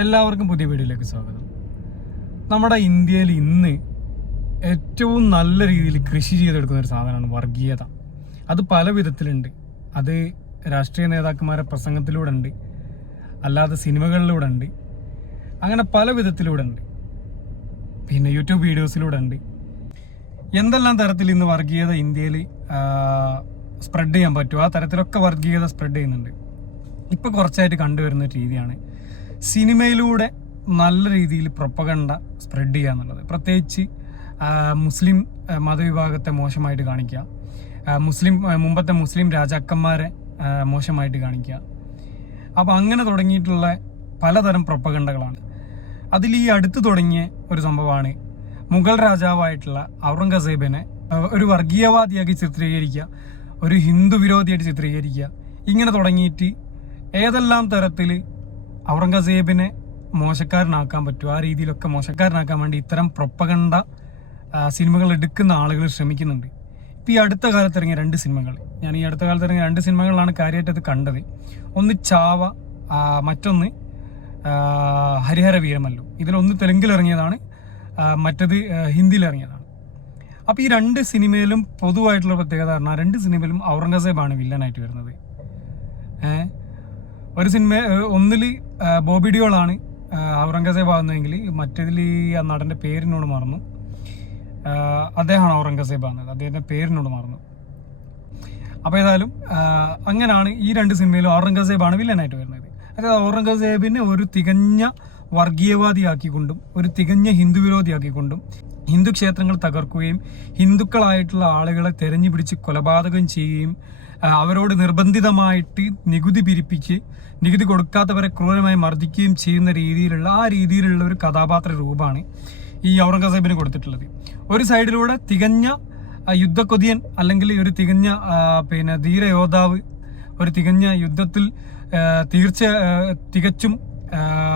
എല്ലാവർക്കും പുതിയ വീഡിയോയിലേക്ക് സ്വാഗതം. നമ്മുടെ ഇന്ത്യയിൽ ഇന്ന് ഏറ്റവും നല്ല രീതിയിൽ കൃഷി ചെയ്തെടുക്കുന്ന ഒരു സാധനമാണ് വർഗീയത. അത് പല വിധത്തിലുണ്ട്. അത് രാഷ്ട്രീയ നേതാക്കന്മാരെ പ്രസംഗത്തിലൂടെ ഉണ്ട് അല്ലാതെ സിനിമകളിലൂടെ ഉണ്ട് അങ്ങനെ പല വിധത്തിലൂടെ ഉണ്ട് പിന്നെ യൂട്യൂബ് വീഡിയോസിലൂടെ ഉണ്ട് എന്തെല്ലാം തരത്തിൽ ഇന്ന് വർഗീയത ഇന്ത്യയിൽ സ്പ്രെഡ് ചെയ്യാൻ പറ്റുമോ ആ തരത്തിലൊക്കെ വർഗീയത സ്പ്രെഡ് ചെയ്യുന്നുണ്ട്. ഇപ്പോൾ കുറച്ചായിട്ട് കണ്ടുവരുന്ന രീതിയാണ് സിനിമയിലൂടെ നല്ല രീതിയിൽ പ്രൊപ്പകണ്ട സ്പ്രെഡ് ചെയ്യുക എന്നുള്ളത്. പ്രത്യേകിച്ച് മുസ്ലിം മതവിഭാഗത്തെ മോശമായിട്ട് കാണിക്കുക. മുസ്ലിം മുമ്പത്തെ മുസ്ലിം രാജാക്കന്മാരെ മോശമായിട്ട് കാണിക്കുക. അപ്പോൾ അങ്ങനെ തുടങ്ങിയിട്ടുള്ള പലതരം പ്രൊപ്പകണ്ടകളാണ് അതിൽ ഈ അടുത്ത് തുടങ്ങിയ ഒരു സംഭവമാണ് മുഗൾ രാജാവായിട്ടുള്ള ഔറംഗസേബിനെ ഒരു വർഗീയവാദിയാക്കി ചിത്രീകരിക്കുക ഒരു ഹിന്ദു വിരോധിയായിട്ട് ചിത്രീകരിക്കുക. ഇങ്ങനെ തുടങ്ങിയിട്ട് ഏതെല്ലാം തരത്തിൽ ഔറംഗസേബിനെ മോശക്കാരനാക്കാൻ പറ്റും. ആ രീതിയിലൊക്കെ മോശക്കാരനാക്കാൻ വേണ്ടി ഇത്തരം പ്രൊപ്പകണ്ട സിനിമകൾ എടുക്കുന്ന ആളുകൾ ശ്രമിക്കുന്നുണ്ട്. ഇപ്പം ഈ അടുത്ത കാലത്ത് ഇറങ്ങിയ രണ്ട് സിനിമകൾ. ഞാൻ ഈ അടുത്ത കാലത്ത് ഇറങ്ങിയ രണ്ട് സിനിമകളിലാണ് കാര്യമായിട്ട് അത് കണ്ടത്. ഒന്ന് ചാവ മറ്റൊന്ന് ഹരിഹര വീരമല്ലു. ഇതിലൊന്ന് തെലുങ്കിൽ ഇറങ്ങിയതാണ് മറ്റത് ഹിന്ദിയിൽ ഇറങ്ങിയതാണ് അപ്പോൾ ഈ രണ്ട് സിനിമയിലും പൊതുവായിട്ടുള്ള പ്രത്യേകത പറഞ്ഞാൽ രണ്ട് സിനിമയിലും ഔറംഗസേബാണ് വില്ലനായിട്ട് വരുന്നത്. ഒരു സിനിമ ആ, ബോബി ഡിയോളാണ്. ആ, ഔറംഗസേബ് ആകുന്നതെങ്കിൽ മറ്റേതിൽ ആ നടന്റെ പേരിനോട് മറന്നു. അദ്ദേഹമാണ് ഔറംഗസേബ് ആകുന്നത്. അദ്ദേഹത്തിന്റെ പേരിനോട് മറന്നു. അപ്പോൾ ഏതായാലും അങ്ങനെയാണ് ഈ രണ്ട് സിനിമയിലും ഔറംഗസേബാണ് വില്ലനായിട്ട് വരുന്നത്. അതായത് ഔറംഗസേബിനെ ഒരു തികഞ്ഞ വർഗീയവാദിയാക്കിക്കൊണ്ടും ഒരു തികഞ്ഞ ഹിന്ദു വിരോധിയാക്കിക്കൊണ്ടും ഹിന്ദു ക്ഷേത്രങ്ങൾ തകർക്കുകയും ഹിന്ദുക്കളായിട്ടുള്ള ആളുകളെ തെരഞ്ഞു പിടിച്ച് കൊലപാതകം ചെയ്യുകയും അവരോട് നിർബന്ധിതമായിട്ട് നികുതി പിരിപ്പിച്ച് നികുതി കൊടുക്കാത്തവരെ ക്രൂരമായി മർദ്ദിക്കുകയും ചെയ്യുന്ന രീതിയിലുള്ള ആ രീതിയിലുള്ള ഒരു കഥാപാത്ര രൂപമാണ് ഈ ഔറംഗസേബിന് കൊടുത്തിട്ടുള്ളത്. ഒരു സൈഡിലൂടെ തികഞ്ഞ യുദ്ധക്കൊതിയൻ അല്ലെങ്കിൽ ഒരു തികഞ്ഞ പിന്നെ ധീരയോദ്ധാവ് ഒരു തികഞ്ഞ യുദ്ധത്തിൽ തീർച്ച തികച്ചും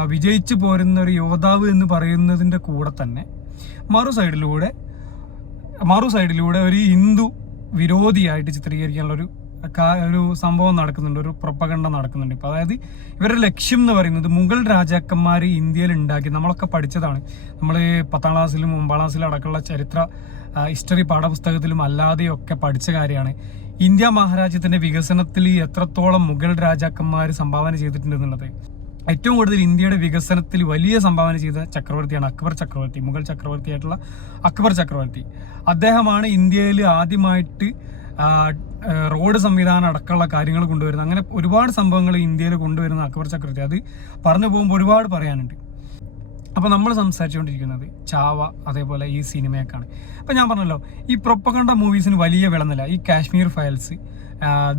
വിജയിച്ചു പോരുന്ന ഒരു യോദ്ധാവ് എന്ന് പറയുന്നതിന്റെ കൂടെ തന്നെ മറു സൈഡിലൂടെ മറു സൈഡിലൂടെ ഒരു ഹിന്ദു വിരോധിയായിട്ട് ചിത്രീകരിക്കാനുള്ള ഒരു സംഭവം നടക്കുന്നുണ്ട് ഒരു പ്രൊപ്പകണ്ട നടക്കുന്നുണ്ട്. ഇപ്പൊ അതായത് ഇവരുടെ ലക്ഷ്യം എന്ന് പറയുന്നത് മുഗൾ രാജാക്കന്മാർ ഇന്ത്യയിൽ ഉണ്ടാക്കി നമ്മളൊക്കെ പഠിച്ചതാണ്. നമ്മൾ പത്താം ക്ലാസ്സിലും ഒമ്പതാം ക്ലാസ്സിലും അടക്കമുള്ള ചരിത്ര ഹിസ്റ്ററി പാഠപുസ്തകത്തിലും അല്ലാതെയും ഒക്കെ പഠിച്ച കാര്യമാണ്. ഇന്ത്യ മഹാരാജ്യത്തിന്റെ വികസനത്തിൽ എത്രത്തോളം മുഗൾ രാജാക്കന്മാർ സംഭാവന ചെയ്തിട്ടുണ്ട് എന്നുള്ളത്. ഏറ്റവും കൂടുതൽ ഇന്ത്യയുടെ വികസനത്തിൽ വലിയ സംഭാവന ചെയ്ത ചക്രവർത്തിയാണ് അക്ബർ ചക്രവർത്തി മുഗൾ ചക്രവർത്തിയായിട്ടുള്ള അക്ബർ ചക്രവർത്തി. അദ്ദേഹമാണ് ഇന്ത്യയിൽ ആദ്യമായിട്ട് റോഡ് സംവിധാനം അടക്കമുള്ള കാര്യങ്ങൾ കൊണ്ടുവരുന്നത് അങ്ങനെ ഒരുപാട് സംഭവങ്ങൾ ഇന്ത്യയിൽ കൊണ്ടുവരുന്ന അക്ബർ ചക്രവർത്തി. അത് പറഞ്ഞു പോകുമ്പോൾ ഒരുപാട് പറയാനുണ്ട്. അപ്പോൾ നമ്മൾ സംസാരിച്ചുകൊണ്ടിരിക്കുന്നത് ചാവ അതേപോലെ ഈ സിനിമയൊക്കെയാണ്. അപ്പോൾ ഞാൻ പറഞ്ഞല്ലോ ഈ പ്രൊപ്പകണ്ട മൂവീസിന് വലിയ വിളന്നില്ല. ഈ Kashmir Files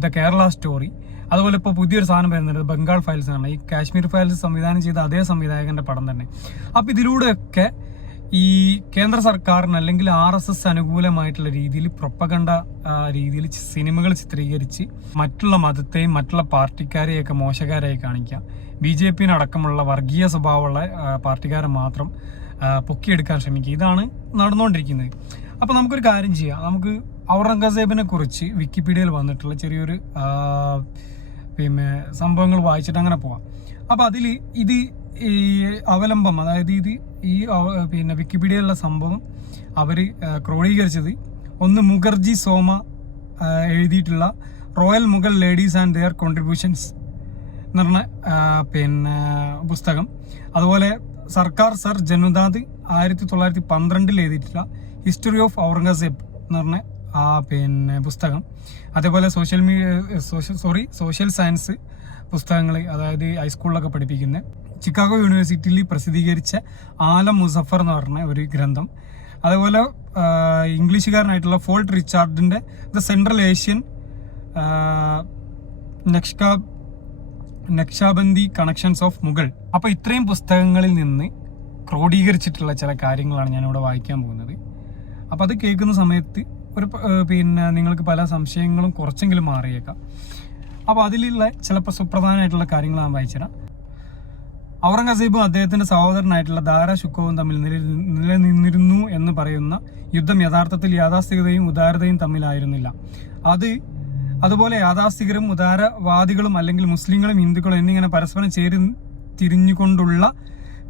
the Kerala Story അതുപോലെ ഇപ്പോൾ പുതിയൊരു സാധനം വരുന്നുണ്ട് ബംഗാൾ ഫയൽസ് ആണ് ഈ കാശ്മീർ ഫയൽസ് സംവിധാനം ചെയ്ത അതേ സംവിധായകന്റെ പടം തന്നെ. അപ്പോൾ ഇതിലൂടെയൊക്കെ ഈ കേന്ദ്ര സർക്കാരിന് അല്ലെങ്കിൽ ആർ എസ് എസ് അനുകൂലമായിട്ടുള്ള രീതിയിൽ പ്രൊപ്പകണ്ട രീതിയിൽ സിനിമകൾ ചിത്രീകരിച്ച് മറ്റുള്ള മതത്തെയും മറ്റുള്ള പാർട്ടിക്കാരെയൊക്കെ മോശക്കാരായി കാണിക്കാം ബി ജെ പിന്നടക്കമുള്ള വർഗീയ സ്വഭാവമുള്ള പാർട്ടിക്കാരെ മാത്രം പൊക്കിയെടുക്കാൻ ശ്രമിക്കുക. ഇതാണ് നടന്നുകൊണ്ടിരിക്കുന്നത്. അപ്പോൾ നമുക്കൊരു കാര്യം ചെയ്യാം. നമുക്ക് ഔറംഗസേബിനെ കുറിച്ച് വിക്കിപീഡിയയിൽ വന്നിട്ടുള്ള ചെറിയൊരു പിന്നെ സംഭവങ്ങൾ വായിച്ചിട്ട് അങ്ങനെ പോവാം. അപ്പോൾ അതിൽ ഇത് ഈ അവലംബം അതായത് ഇത് ഈ പിന്നെ വിക്കിപീഡിയയിലുള്ള സംഭവം അവർ ക്രോഡീകരിച്ചത് ഒന്ന് മുഖർജി സോമ എഴുതിയിട്ടുള്ള royal Mughal ladies and their contributions എന്ന് പറഞ്ഞ പിന്നെ പുസ്തകം. അതുപോലെ സർക്കാർ സർ ജനുദാദ് ആയിരത്തി തൊള്ളായിരത്തി പന്ത്രണ്ടിൽ എഴുതിയിട്ടുള്ള ഹിസ്റ്ററി ഓഫ് ഔറംഗസേബ് എന്ന് പറഞ്ഞ ആ പിന്നെ പുസ്തകം. അതേപോലെ social media social sorry social science പുസ്തകങ്ങൾ അതായത് ഹൈസ്കൂളിലൊക്കെ പഠിപ്പിക്കുന്ന ചിക്കാഗോ യൂണിവേഴ്സിറ്റിയിൽ പ്രസിദ്ധീകരിച്ച ആലം മുസഫർ എന്ന് പറഞ്ഞ ഒരു ഗ്രന്ഥം. അതേപോലെ ഇംഗ്ലീഷുകാരനായിട്ടുള്ള ഫോൾട്ട് റിച്ചാർഡിന്റെ ദ സെൻട്രൽ ഏഷ്യൻ നക്ഷാ നക്ഷാബന്ദി കണക്ഷൻസ് ഓഫ് മുഗൾ. അപ്പോൾ ഇത്രയും പുസ്തകങ്ങളിൽ നിന്ന് ക്രോഡീകരിച്ചിട്ടുള്ള ചില കാര്യങ്ങളാണ് ഞാനിവിടെ വായിക്കാൻ പോകുന്നത്. അപ്പോൾ അത് കേൾക്കുന്ന സമയത്ത് ഒരു പിന്നെ നിങ്ങൾക്ക് പല സംശയങ്ങളും കുറച്ചെങ്കിലും മാറിയേക്കാം. അപ്പോൾ അതിലുള്ള ചില പ്ര- സുപ്രധാനമായിട്ടുള്ള കാര്യങ്ങൾ ഞാൻ വായിച്ചുതരാം ഔറംഗസീബും അദ്ദേഹത്തിന്റെ സഹോദരനായിട്ടുള്ള ദാര ശുക്കവും തമ്മിൽ നിലനിന്നിരുന്നു എന്ന് പറയുന്ന യുദ്ധം യഥാർത്ഥത്തിൽ യാഥാസ്ഥികതയും ഉദാരതയും തമ്മിലായിരുന്നില്ല. അത് അതുപോലെ യാഥാസ്ഥികരും ഉദാരവാദികളും അല്ലെങ്കിൽ മുസ്ലിങ്ങളും ഹിന്ദുക്കളും എന്നിങ്ങനെ പരസ്പരം ചേരി തിരിഞ്ഞുകൊണ്ടുള്ള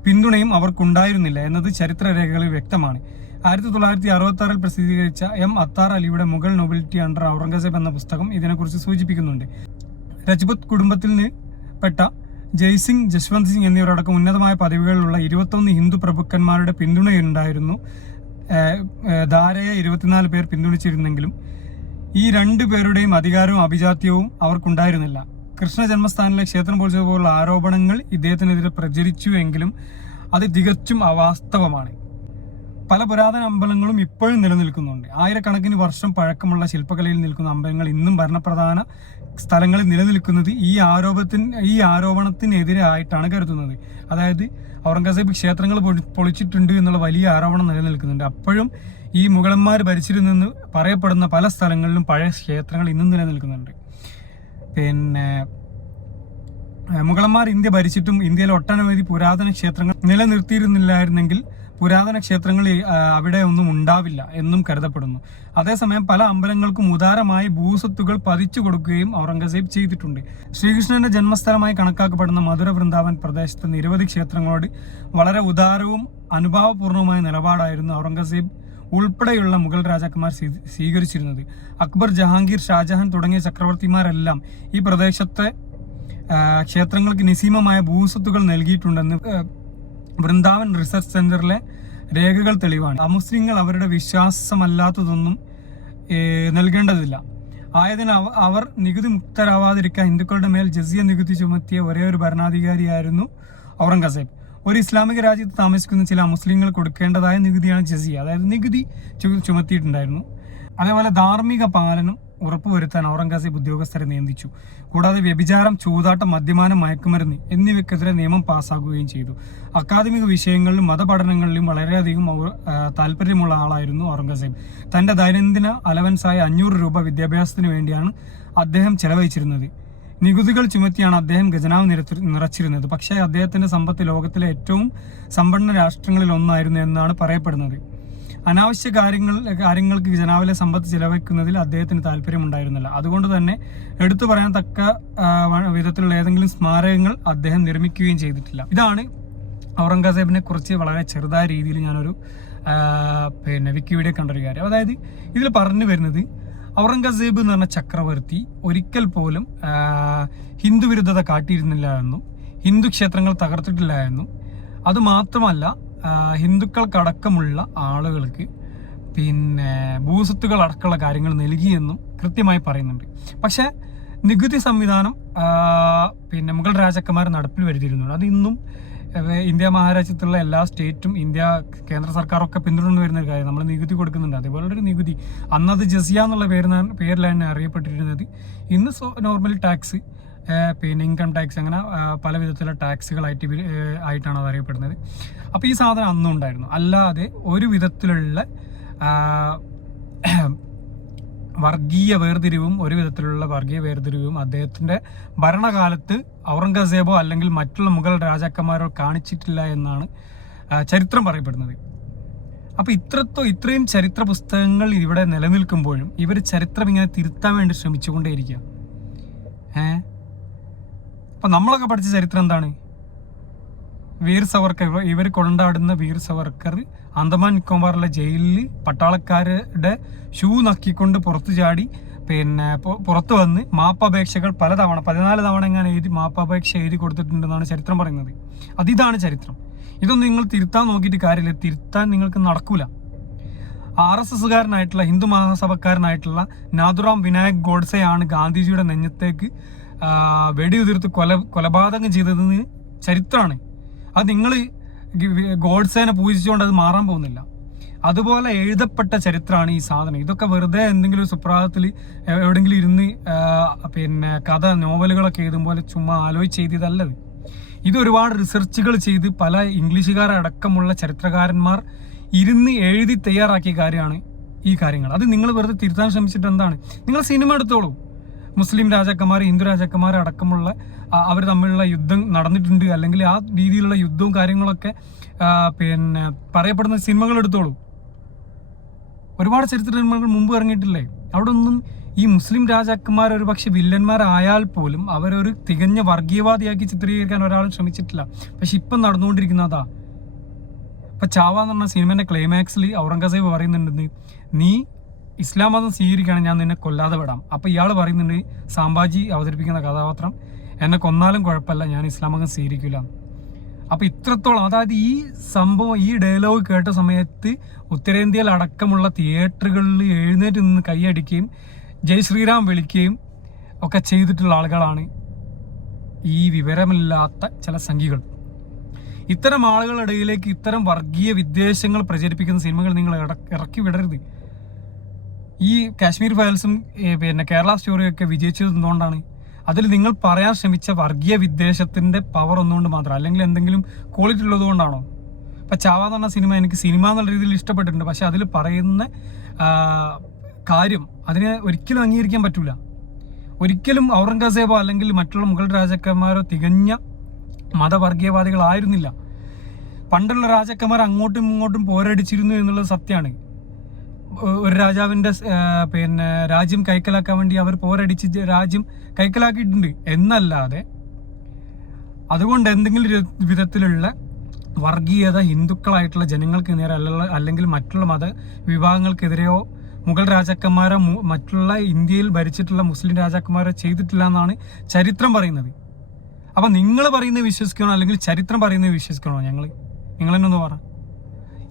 പിന്തുണയും അവർക്കുണ്ടായിരുന്നില്ല എന്നത് ചരിത്രരേഖകളിൽ വ്യക്തമാണ്. ആയിരത്തി തൊള്ളായിരത്തി അറുപത്തി ആറിൽ പ്രസിദ്ധീകരിച്ച എം അത്താർ അലിയുടെ മുഗൾ നൊബിലിറ്റി അണ്ടർ ഔറംഗസേബ് എന്ന പുസ്തകം ഇതിനെക്കുറിച്ച് സൂചിപ്പിക്കുന്നുണ്ട്. രജ്പുത് കുടുംബത്തിൽ പെട്ട ജയ്സിംഗ് ജശ്വന്ത് സിംഗ് എന്നിവരടക്കം ഉന്നതമായ പദവികളിലുള്ള ഇരുപത്തൊന്ന് ഹിന്ദു പ്രഭുക്കന്മാരുടെ പിന്തുണയുണ്ടായിരുന്നു. ധാരയെ ഇരുപത്തിനാല് പേർ പിന്തുണച്ചിരുന്നെങ്കിലും ഈ രണ്ടു പേരുടെയും അധികാരവും അഭിജാത്യവും അവർക്കുണ്ടായിരുന്നില്ല. കൃഷ്ണ ജന്മസ്ഥാനിലെ ക്ഷേത്രം പൊളിച്ചതുപോലുള്ള ആരോപണങ്ങൾ ഇദ്ദേഹത്തിനെതിരെ പ്രചരിച്ചു എങ്കിലും അത് തികച്ചും അവാസ്തവമാണ്. പല പുരാതന അമ്പലങ്ങളും ഇപ്പോഴും നിലനിൽക്കുന്നുണ്ട്. ആയിരക്കണക്കിന് വർഷം പഴക്കമുള്ള ശില്പകലയിൽ നിൽക്കുന്ന അമ്പലങ്ങൾ ഇന്നും ഭരണപ്രധാന സ്ഥലങ്ങളിൽ നിലനിൽക്കുന്നത് ഈ ആരോപത്തിന് ഈ ആരോപണത്തിനെതിരായിട്ടാണ് കരുതുന്നത്. അതായത് ഔറംഗസേബ് ക്ഷേത്രങ്ങൾ പൊളി- പൊളിച്ചിട്ടുണ്ട് എന്നുള്ള വലിയ ആരോപണം നിലനിൽക്കുന്നുണ്ട്. അപ്പോഴും ഈ മുഗളന്മാർ ഭരിച്ചിരുന്നെന്ന് പറയപ്പെടുന്ന പല സ്ഥലങ്ങളിലും പഴയ ക്ഷേത്രങ്ങൾ ഇന്നും നിലനിൽക്കുന്നുണ്ട്. പിന്നെ മുഗളന്മാർ ഇന്ത്യ ഭരിച്ചിട്ടും ഇന്ത്യയിലെ ഒട്ടനവധി പുരാതന ക്ഷേത്രങ്ങൾ നിലനിർത്തിയിരുന്നില്ലായിരുന്നെങ്കിൽ പുരാതന ക്ഷേത്രങ്ങളിൽ അവിടെ ഒന്നും ഉണ്ടാവില്ല എന്നും കരുതപ്പെടുന്നു. അതേസമയം പല അമ്പലങ്ങൾക്കും ഉദാരമായി ഭൂസ്വത്തുകൾ പതിച്ചു കൊടുക്കുകയും ഔറംഗസേബ് ചെയ്തിട്ടുണ്ട്. ശ്രീകൃഷ്ണന്റെ ജന്മസ്ഥലമായി കണക്കാക്കപ്പെടുന്ന മധുര വൃന്ദാവൻ പ്രദേശത്തെ നിരവധി ക്ഷേത്രങ്ങളോട് വളരെ ഉദാരവും അനുഭാവപൂർണവുമായ നിലപാടായിരുന്നു ഔറംഗസേബ് ഉൾപ്പെടെയുള്ള മുഗൾ രാജാക്കന്മാർ സ്വീ- സ്വീകരിച്ചിരുന്നത്. അക്ബർ ജഹാംഗീർ ഷാജഹാൻ തുടങ്ങിയ ചക്രവർത്തിമാരെല്ലാം ഈ പ്രദേശത്തെ ക്ഷേത്രങ്ങൾക്ക് നിസീമമായ ഭൂസ്വത്തുകൾ നൽകിയിട്ടുണ്ടെന്ന് വൃന്ദാവൻ റിസർച്ച് സെന്ററിലെ രേഖകൾ തെളിവാണ്. അമുസ്ലിങ്ങൾ അവരുടെ വിശ്വാസമല്ലാത്തതൊന്നും നൽകേണ്ടതില്ല. ആയതിനാൽ അവ- അവർ നികുതി മുക്തരാവാതിരിക്കാൻ ഹിന്ദുക്കളുടെ മേൽ ജസിയ നികുതി ചുമത്തിയ ഒരേ ഒരു ഭരണാധികാരിയായിരുന്നു ഔറംഗസേബ്. ഒരു ഇസ്ലാമിക രാജ്യത്ത് താമസിക്കുന്ന ചില മുസ്ലിങ്ങൾ കൊടുക്കേണ്ടതായ നികുതിയാണ് ജസിയ. അതായത് നികുതി ചുമത്തിയിട്ടുണ്ടായിരുന്നു. അതേപോലെ ധാർമ്മിക പാലനം ഉറപ്പുവരുത്താൻ ഔറംഗസേബ് ഉദ്യോഗസ്ഥരെ നിയന്ത്രിച്ചു. കൂടാതെ വ്യഭിചാരം ചൂതാട്ടം മദ്യപാനം മയക്കുമരുന്ന് എന്നിവയ്ക്കെതിരെ നിയമം പാസ്സാക്കുകയും ചെയ്തു. അക്കാദമിക വിഷയങ്ങളിലും മതപഠനങ്ങളിലും വളരെയധികം താല്പര്യമുള്ള ആളായിരുന്നു ഔറംഗസേബ്. തന്റെ ദൈനംദിന അലവൻസായ അഞ്ഞൂറ് രൂപ വിദ്യാഭ്യാസത്തിന് വേണ്ടിയാണ് അദ്ദേഹം ചെലവഴിച്ചിരുന്നത്. നികുതികൾ ചുമത്തിയാണ് അദ്ദേഹം ഖജനാവ് നിരത്തി നിറച്ചിരുന്നത്. പക്ഷേ അദ്ദേഹത്തിന്റെ സമ്പത്ത് ലോകത്തിലെ ഏറ്റവും സമ്പന്ന രാഷ്ട്രങ്ങളിൽ ഒന്നായിരുന്നു എന്നാണ് പറയപ്പെടുന്നത്. അനാവശ്യ കാര്യങ്ങൾ കാര്യങ്ങൾക്ക് ജനാവിലെ സമ്പത്ത് ചിലവഴിക്കുന്നതിൽ അദ്ദേഹത്തിന് താല്പര്യമുണ്ടായിരുന്നില്ല. അതുകൊണ്ട് തന്നെ എടുത്തു പറയാൻ തക്ക വിധത്തിലുള്ള ഏതെങ്കിലും സ്മാരകങ്ങൾ അദ്ദേഹം നിർമ്മിക്കുകയും ചെയ്തിട്ടില്ല. ഇതാണ് ഔറംഗസേബിനെ കുറിച്ച് വളരെ ചെറുതായ രീതിയിൽ ഞാനൊരു പിന്നെ വിക്കിപീഡിയ കണ്ടൊരു കാര്യം. അതായത് ഇതിൽ പറഞ്ഞു വരുന്നത് ഔറംഗസേബ് എന്ന് പറഞ്ഞ ചക്രവർത്തി ഒരിക്കൽ പോലും ഹിന്ദു വിരുദ്ധത കാട്ടിയിരുന്നില്ല എന്നും ഹിന്ദു ക്ഷേത്രങ്ങൾ തകർത്തിട്ടില്ല എന്നും അത് മാത്രമല്ല ആ, ഹിന്ദുക്കൾക്കടക്കമുള്ള ആളുകൾക്ക് പിന്നെ ഭൂസ്വത്തുകൾ അടക്കമുള്ള കാര്യങ്ങൾ നൽകിയെന്നും കൃത്യമായി പറയുന്നുണ്ട്. പക്ഷേ നികുതി സംവിധാനം പിന്നെ മുഗൾ രാജാക്കന്മാർ നടപ്പിൽ വരുത്തിയിരുന്നുണ്ട്. അത് ഇന്നും ഇന്ത്യ മഹാരാജ്യത്തുള്ള എല്ലാ സ്റ്റേറ്റും ഇന്ത്യ കേന്ദ്ര സർക്കാരൊക്കെ പിന്തുടർന്നു വരുന്ന ഒരു കാര്യം നമ്മൾ നികുതി കൊടുക്കുന്നുണ്ട്. അതേപോലെ ഒരു നികുതി. അന്നത് ജസിയ എന്നുള്ള പേര് പേരിലാണ് അറിയപ്പെട്ടിരുന്നത്. ഇന്ന് നോർമൽ ടാക്സ് പിന്നെ ഇൻകം ടാക്സ് അങ്ങനെ പല വിധത്തിലുള്ള ടാക്സുകളായിട്ട് ആയിട്ടാണ് അത് അറിയപ്പെടുന്നത്. അപ്പോൾ ഈ സാധനം അന്നും ഉണ്ടായിരുന്നു. അല്ലാതെ ഒരു വിധത്തിലുള്ള വർഗീയ വേർതിരിവും ഒരു വിധത്തിലുള്ള വർഗീയ വേർതിരിവും അദ്ദേഹത്തിന്റെ ഭരണകാലത്ത് ഔറംഗസേബോ അല്ലെങ്കിൽ മറ്റുള്ള മുഗൾ രാജാക്കന്മാരോ കാണിച്ചിട്ടില്ല എന്നാണ് ചരിത്രം പറയപ്പെടുന്നത്. അപ്പോൾ ഇത്രത്തോ ഇത്രയും ചരിത്ര പുസ്തകങ്ങൾ ഇവിടെ നിലനിൽക്കുമ്പോഴും ഇവർ ചരിത്രം ഇങ്ങനെ തിരുത്താൻ വേണ്ടി ശ്രമിച്ചുകൊണ്ടേയിരിക്കുക. ഏ? അപ്പൊ നമ്മളൊക്കെ പഠിച്ച ചരിത്രം എന്താണ്? വീർ സവർക്കർ. ഇവർ കൊണ്ടാടുന്ന വീർ സവർക്കർ അന്തമാൻ നിക്കോബാറിലെ ജയിലിൽ പട്ടാളക്കാരുടെ ഷൂ നക്കിക്കൊണ്ട് പുറത്തു ചാടി പിന്നെ പുറത്തു വന്ന് മാപ്പപേക്ഷകൾ പലതവണ പതിനാല് തവണ എങ്ങനെ എഴുതി മാപ്പപേക്ഷ എഴുതി കൊടുത്തിട്ടുണ്ടെന്നാണ് ചരിത്രം പറയുന്നത്. അതിതാണ് ചരിത്രം. ഇതൊന്നും നിങ്ങൾ തിരുത്താൻ നോക്കിയിട്ട് കാര്യമില്ല. തിരുത്താൻ നിങ്ങൾക്ക് നടക്കൂല. ആർ എസ് എസ്സുകാരനായിട്ടുള്ള ഹിന്ദു മഹാസഭക്കാരനായിട്ടുള്ള നാഥുറാം വിനായക് ഗോഡ്സെയാണ് ഗാന്ധിജിയുടെ നെഞ്ഞത്തേക്ക് വെടിയുതിർത്ത് കൊല കൊലപാതകം ചെയ്തതെന്ന് ചരിത്രമാണ്. അത് നിങ്ങൾ ഗോഡ്സേനെ പൂജിച്ചുകൊണ്ട് അത് മാറാൻ പോകുന്നില്ല. അതുപോലെ എഴുതപ്പെട്ട ചരിത്രമാണ് ഈ സാധനം. ഇതൊക്കെ വെറുതെ എന്തെങ്കിലും സുപ്രഭാതത്തിൽ എവിടെയെങ്കിലും ഇരുന്ന് പിന്നെ കഥ നോവലുകളൊക്കെ എഴുതുമ്പോൾ ചുമ്മാ ആലോചിച്ച് എഴുതിയതല്ലത്. ഇത് ഒരുപാട് റിസർച്ചുകൾ ചെയ്ത് പല ഇംഗ്ലീഷുകാരടക്കമുള്ള ചരിത്രകാരന്മാർ ഇരുന്ന് എഴുതി തയ്യാറാക്കിയ കാര്യമാണ് ഈ കാര്യങ്ങൾ. അത് നിങ്ങൾ വെറുതെ തിരുത്താൻ ശ്രമിച്ചിട്ട് എന്താണ്? നിങ്ങൾ സിനിമ എടുത്തോളൂ. മുസ്ലിം രാജാക്കന്മാർ ഹിന്ദു രാജാക്കന്മാർ അടക്കമുള്ള അവർ തമ്മിലുള്ള യുദ്ധം നടന്നിട്ടുണ്ട്. അല്ലെങ്കിൽ ആ രീതിയിലുള്ള യുദ്ധവും കാര്യങ്ങളൊക്കെ പിന്നെ പറയപ്പെടുന്ന സിനിമകൾ എടുത്തോളൂ. ഒരുപാട് ചരിത്ര സിനിമകൾ മുമ്പ് ഇറങ്ങിയിട്ടില്ലേ? അവിടെ ഒന്നും ഈ മുസ്ലിം രാജാക്കന്മാർ ഒരു പക്ഷെ വില്ലന്മാരായാൽ പോലും അവരൊരു തികഞ്ഞ വർഗീയവാദിയാക്കി ചിത്രീകരിക്കാൻ ഒരാളും ശ്രമിച്ചിട്ടില്ല. പക്ഷെ ഇപ്പം നടന്നുകൊണ്ടിരിക്കുന്ന അതാ. ഇപ്പൊ ചാവ എന്ന് പറഞ്ഞ സിനിമന്റെ ക്ലൈമാക്സിൽ ഔറംഗസേബ് പറയുന്നുണ്ടെന്ന് നീ ഇസ്ലാം മതം സ്വീകരിക്കുകയാണെങ്കിൽ ഞാൻ നിന്നെ കൊല്ലാതെ വിടാം. അപ്പൊ ഇയാൾ പറയുന്നുണ്ട് സാമ്പാജി അവതരിപ്പിക്കുന്ന കഥാപാത്രം എന്നെ കൊന്നാലും കുഴപ്പമില്ല ഞാൻ ഇസ്ലാം മതം സ്വീകരിക്കില്ല അപ്പൊ ഇത്രത്തോളം. അതായത് ഈ സംഭവം ഈ ഡയലോഗ് കേട്ട സമയത്ത് ഉത്തരേന്ത്യയിൽ അടക്കമുള്ള തിയേറ്ററുകളിൽ എഴുന്നേറ്റ് നിന്ന് കൈയടിക്കുകയും ജയ് ശ്രീറാം വിളിക്കുകയും ഒക്കെ ചെയ്തിട്ടുള്ള ആളുകളാണ് ഈ വിവരമില്ലാത്ത ചില സംഖ്യകൾ. ഇത്തരം ആളുകളുടെ ഇടയിലേക്ക് ഇത്തരം വർഗീയ വിദ്വേഷങ്ങൾ പ്രചരിപ്പിക്കുന്ന സിനിമകൾ നിങ്ങൾ ഇറക്കി വിടരുത്. ഈ കാശ്മീർ ഫയൽസും പിന്നെ കേരള സ്റ്റോറിയൊക്കെ വിജയിച്ചത് എന്തുകൊണ്ടാണ് അതിൽ നിങ്ങൾ പറയാൻ ശ്രമിച്ച വർഗീയ വിദ്വേഷത്തിന്റെ പവർ ഒന്നുകൊണ്ട് മാത്രം അല്ലെങ്കിൽ എന്തെങ്കിലും ക്വാളിറ്റി ഉള്ളത് കൊണ്ടാണോ? ഇപ്പൊ ചാവ എന്ന് പറഞ്ഞ സിനിമ എനിക്ക് സിനിമ എന്നുള്ള രീതിയിൽ ഇഷ്ടപ്പെട്ടിട്ടുണ്ട്. പക്ഷെ അതിൽ പറയുന്ന കാര്യം അതിനെ ഒരിക്കലും അംഗീകരിക്കാൻ പറ്റൂല. ഒരിക്കലും ഔറംഗസേബോ അല്ലെങ്കിൽ മറ്റുള്ള മുഗൾ രാജാക്കന്മാരോ തികഞ്ഞ മതവർഗീയവാദികളായിരുന്നില്ല. പണ്ടുള്ള രാജാക്കന്മാർ അങ്ങോട്ടും ഇങ്ങോട്ടും പോരടിച്ചിരുന്നു എന്നുള്ളത് സത്യമാണ്. ഒരു രാജാവിന്റെ പിന്നെ രാജ്യം കൈക്കലാക്കാൻ വേണ്ടി അവർ പോരടിച്ച് രാജ്യം കൈക്കലാക്കിയിട്ടുണ്ട്. എന്നല്ലാതെ അതുകൊണ്ട് എന്തെങ്കിലും വിധത്തിലുള്ള വർഗീയത ഹിന്ദുക്കളായിട്ടുള്ള ജനങ്ങൾക്ക് നേരെ അല്ല അല്ലെങ്കിൽ മറ്റുള്ള മത വിഭാഗങ്ങൾക്കെതിരെയോ മുഗൾ രാജാക്കന്മാരോ മറ്റുള്ള ഇന്ത്യയിൽ ഭരിച്ചിട്ടുള്ള മുസ്ലിം രാജാക്കന്മാരോ ചെയ്തിട്ടില്ല എന്നാണ് ചരിത്രം പറയുന്നത്. അപ്പൊ നിങ്ങൾ പറയുന്നത് വിശ്വസിക്കണോ? അല്ലെങ്കിൽ ചരിത്രം പറയുന്നത് വിശ്വസിക്കണോ? ഞങ്ങൾ ഒന്ന് പറ.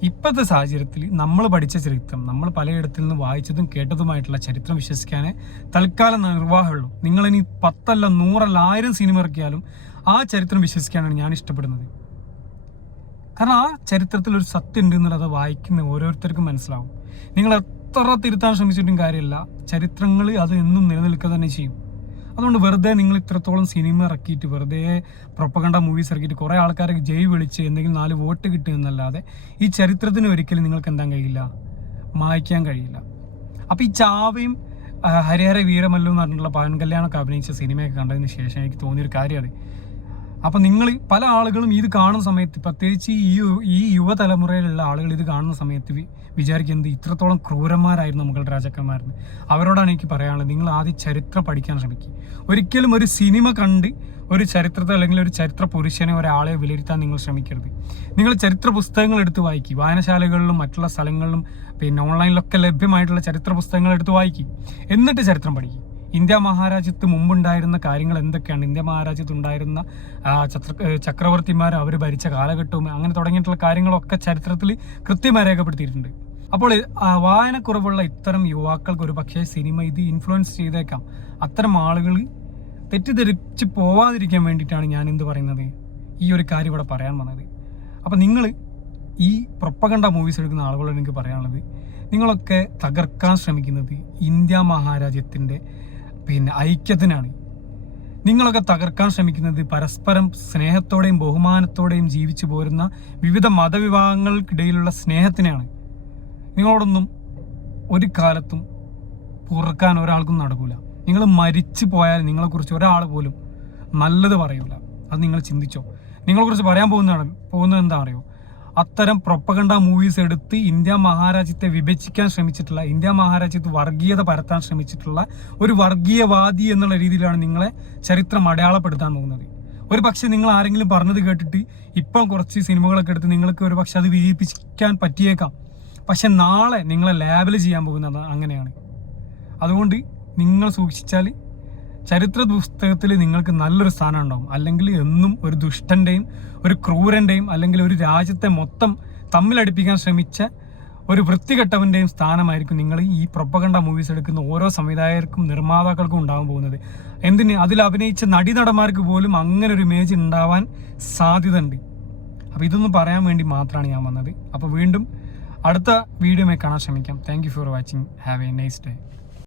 ഇപ്പോഴത്തെ സാഹചര്യത്തിൽ നമ്മൾ പഠിച്ച ചരിത്രം നമ്മൾ പലയിടത്തിൽ നിന്ന് വായിച്ചതും കേട്ടതുമായിട്ടുള്ള ചരിത്രം വിശ്വസിക്കാനേ തൽക്കാലം നിർവാഹമുള്ളൂ. നിങ്ങളിനി പത്തല്ല നൂറല്ല ആയിരം സിനിമ ഇറക്കിയാലും ആ ചരിത്രം വിശ്വസിക്കാനാണ് ഞാൻ ഇഷ്ടപ്പെടുന്നത്. കാരണം ആ ചരിത്രത്തിൽ ഒരു സത്യം ഉണ്ട് എന്നുള്ളത് വായിക്കുന്ന ഓരോരുത്തർക്കും മനസ്സിലാവും. നിങ്ങൾ എത്ര തിരുത്താൻ ശ്രമിച്ചിട്ടും കാര്യമില്ല. ചരിത്രങ്ങൾ അത് എന്നും നിലനിൽക്കുക തന്നെ ചെയ്യും. അതുകൊണ്ട് വെറുതെ നിങ്ങൾ ഇത്രത്തോളം സിനിമ ഇറക്കിയിട്ട് വെറുതെ പ്രൊപ്പകണ്ട മൂവീസ് ഇറക്കിയിട്ട് കുറേ ആൾക്കാരെ ജയ് വിളിച്ച് എന്തെങ്കിലും നാല് വോട്ട് കിട്ടുമെന്നല്ലാതെ ഈ ചരിത്രത്തിന് ഒരിക്കലും നിങ്ങൾക്ക് എന്താൻ കഴിയില്ല? മായ്ക്കാൻ കഴിയില്ല. അപ്പോൾ ഈ ചാവയും ഹരിഹര വീരമല്ലു എന്ന് പറഞ്ഞിട്ടുള്ള പവൻ കല്യാണമൊക്കെ അഭിനയിച്ച സിനിമയൊക്കെ കണ്ടതിന് ശേഷം എനിക്ക് തോന്നിയൊരു കാര്യമാണ് അപ്പം നിങ്ങൾ പല ആളുകളും ഇത് കാണുന്ന സമയത്ത് പ്രത്യേകിച്ച് ഈ ഈ യുവതലമുറയിലുള്ള ആളുകൾ ഇത് കാണുന്ന സമയത്ത് വിചാരിക്കുന്നത് ഇത്രത്തോളം ക്രൂരന്മാരായിരുന്നു മുഗൾ രാജാക്കന്മാരെന്ന്. അവരോടാണ് എനിക്ക് പറയാനുള്ളത്. നിങ്ങൾ ആദ്യം ചരിത്രം പഠിക്കാൻ ശ്രമിക്കുക ഒരിക്കലും ഒരു സിനിമ കണ്ട് ഒരു ചരിത്രത്തെ അല്ലെങ്കിൽ ഒരു ചരിത്ര പുരുഷനെ ഒരാളെ വിലയിരുത്താൻ നിങ്ങൾ ശ്രമിക്കരുത്. നിങ്ങൾ ചരിത്ര പുസ്തകങ്ങൾ എടുത്ത് വായിക്കും. വായനശാലകളിലും മറ്റുള്ള സ്ഥലങ്ങളിലും പിന്നെ ഓൺലൈനിലൊക്കെ ലഭ്യമായിട്ടുള്ള ചരിത്ര പുസ്തകങ്ങൾ എടുത്ത് വായിക്കും. എന്നിട്ട് ചരിത്രം പഠിക്കുക ഇന്ത്യ മഹാരാജ്യത്ത് മുമ്പുണ്ടായിരുന്ന കാര്യങ്ങൾ എന്തൊക്കെയാണ്? ഇന്ത്യ മഹാരാജ്യത്ത് ഉണ്ടായിരുന്ന ചക്രവർത്തിമാർ അവർ ഭരിച്ച കാലഘട്ടവും അങ്ങനെ തുടങ്ങിയിട്ടുള്ള കാര്യങ്ങളൊക്കെ ചരിത്രത്തിൽ കൃത്യമായി രേഖപ്പെടുത്തിയിട്ടുണ്ട്. അപ്പോൾ വായനക്കുറവുള്ള ഇത്തരം യുവാക്കൾക്ക് ഒരു പക്ഷേ സിനിമ ഇത് ഇൻഫ്ലുവൻസ് ചെയ്തേക്കാം. അത്തരം ആളുകൾ തെറ്റിദ്ധരിച്ച് പോവാതിരിക്കാൻ വേണ്ടിയിട്ടാണ് ഞാൻ എന്ത് പറയുന്നത്? ഈ ഒരു കാര്യം ഇവിടെ പറയാൻ വന്നത്. അപ്പം നിങ്ങൾ ഈ പ്രൊപ്പകണ്ട മൂവീസ് എടുക്കുന്ന ആളുകളോട് എനിക്ക് പറയാനുള്ളത് നിങ്ങളൊക്കെ തകർക്കാൻ ശ്രമിക്കുന്നത് ഇന്ത്യ മഹാരാജ്യത്തിന്റെ പിന്നെ ഐക്യത്തിനാണ്. നിങ്ങളൊക്കെ തകർക്കാൻ ശ്രമിക്കുന്നത് പരസ്പരം സ്നേഹത്തോടെയും ബഹുമാനത്തോടെയും ജീവിച്ചു പോരുന്ന വിവിധ മതവിഭാഗങ്ങൾക്കിടയിലുള്ള സ്നേഹത്തിനാണ് നിങ്ങളോടൊന്നും ഒരു കാലത്തും പുറക്കാൻ ഒരാൾക്കും നടക്കൂല. നിങ്ങൾ മരിച്ചു പോയാൽ നിങ്ങളെക്കുറിച്ച് ഒരാൾ പോലും നല്ലത് പറയൂല. അത് നിങ്ങൾ ചിന്തിച്ചോ? നിങ്ങളെക്കുറിച്ച് പറയാൻ പോകുന്ന പോകുന്നത് എന്താ അറിയോ അത്തരം പ്രൊപ്പകണ്ട മൂവീസ് എടുത്ത് ഇന്ത്യ മഹാരാജ്യത്തെ വിഭജിക്കാൻ ശ്രമിച്ചിട്ടുള്ള ഇന്ത്യ മഹാരാജ്യത്ത് വർഗീയത പരത്താൻ ശ്രമിച്ചിട്ടുള്ള ഒരു വർഗീയവാദി എന്നുള്ള രീതിയിലാണ് നിങ്ങളെ ചരിത്രം അടയാളപ്പെടുത്താൻ പോകുന്നത്. ഒരു പക്ഷെ നിങ്ങൾ ആരെങ്കിലും പറഞ്ഞത് കേട്ടിട്ട് ഇപ്പം കുറച്ച് സിനിമകളൊക്കെ എടുത്ത് നിങ്ങൾക്ക് ഒരു പക്ഷെ അത് വിജയിപ്പിക്കാൻ പറ്റിയേക്കാം. പക്ഷെ നാളെ നിങ്ങളെ ലേബൽ ചെയ്യാൻ പോകുന്നത് അങ്ങനെയാണ്. അതുകൊണ്ട് നിങ്ങൾ സൂക്ഷിച്ചാൽ ചരിത്ര പുസ്തകത്തിൽ നിങ്ങൾക്ക് നല്ലൊരു സ്ഥാനം ഉണ്ടാവും. അല്ലെങ്കിൽ എന്നും ഒരു ദുഷ്ടന്റെയും ഒരു ക്രൂരന്റെയും അല്ലെങ്കിൽ ഒരു രാജ്യത്തെ മൊത്തം തമ്മിലടിപ്പിക്കാൻ ശ്രമിച്ച ഒരു വൃത്തികെട്ടവന്റെയും സ്ഥാനമായിരിക്കും നിങ്ങൾ ഈ പ്രൊപ്പകണ്ട മൂവീസ് എടുക്കുന്ന ഓരോ സംവിധായകർക്കും നിർമ്മാതാക്കൾക്കും ഉണ്ടാകാൻ പോകുന്നത്. എന്തിന്? അതിൽ അഭിനയിച്ച നടീനടന്മാർക്ക് പോലും അങ്ങനെ ഒരു ഇമേജ് ഉണ്ടാവാൻ സാധ്യതയുണ്ട്. അപ്പോൾ ഇതൊന്നും പറയാൻ വേണ്ടി മാത്രമാണ് ഞാൻ വന്നത്. അപ്പോൾ വീണ്ടും അടുത്ത വീഡിയോമായി കാണാൻ ശ്രമിക്കാം. Thank for watching have a nice day